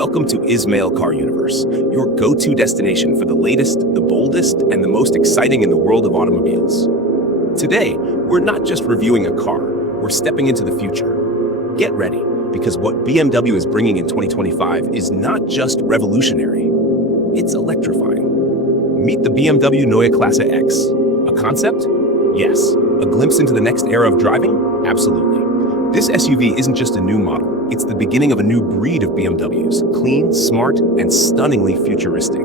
Welcome to Ismail Car Universe, your go-to destination for the latest, the boldest, and the most exciting in the world of automobiles. Today, we're not just reviewing a car, we're stepping into the future. Get ready, because what BMW is bringing in 2025 is not just revolutionary, it's electrifying. Meet the BMW Neue Klasse X. A concept? Yes. A glimpse into the next era of driving? Absolutely. This SUV isn't just a new model. It's the beginning of a new breed of BMWs, clean, smart, and stunningly futuristic.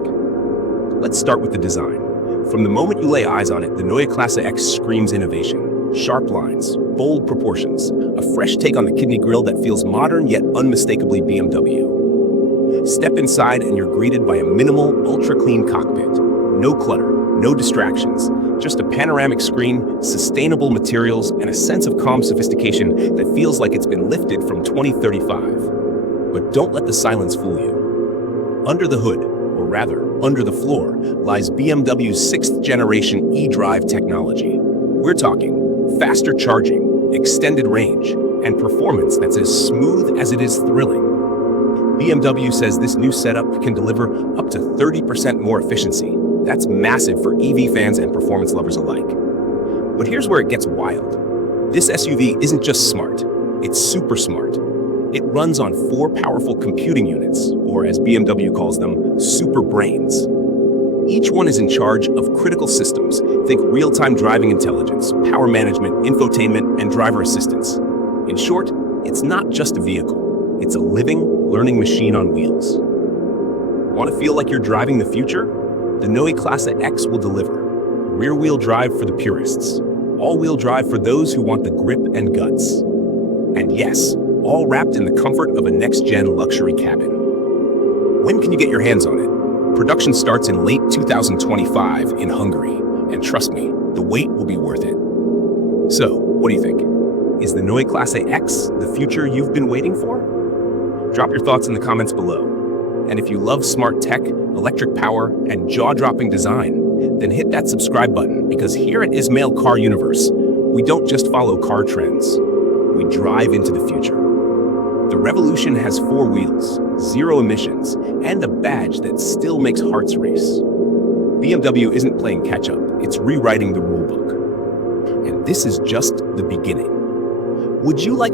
Let's start with the design. From the moment you lay eyes on it, the Neue Klasse X screams innovation. Sharp lines, bold proportions, a fresh take on the kidney grille that feels modern yet unmistakably BMW. Step inside and you're greeted by a minimal, ultra-clean cockpit. No clutter, no distractions, just a panoramic screen, sustainable materials, and a sense of calm sophistication that feels like it's been lifted from 2035. But don't let the silence fool you. Under the hood, or rather, under the floor, lies BMW's 6th generation eDrive technology. We're talking faster charging, extended range, and performance that's as smooth as it is thrilling. BMW says this new setup can deliver up to 30% more efficiency. That's massive for EV fans and performance lovers alike. But here's where it gets wild. This SUV isn't just smart, it's super smart. It runs on 4 powerful computing units, or as BMW calls them, super brains. Each one is in charge of critical systems. Think real-time driving intelligence, power management, infotainment, and driver assistance. In short, it's not just a vehicle, it's a living, learning machine on wheels. Want to feel like you're driving the future? The Neue Klasse X will deliver. Rear-wheel drive for the purists. All-wheel drive for those who want the grip and guts. And yes, all wrapped in the comfort of a next-gen luxury cabin. When can you get your hands on it? Production starts in late 2025 in Hungary. And trust me, the wait will be worth it. So, what do you think? Is the Neue Klasse X the future you've been waiting for? Drop your thoughts in the comments below. And if you love smart tech, electric power, and jaw-dropping design, then hit that subscribe button, because here at Ismail Car Universe, we don't just follow car trends, we drive into the future. The revolution has 4 wheels, 0 emissions, and a badge that still makes hearts race. BMW isn't playing catch-up, it's rewriting the rulebook. And this is just the beginning. Would you like a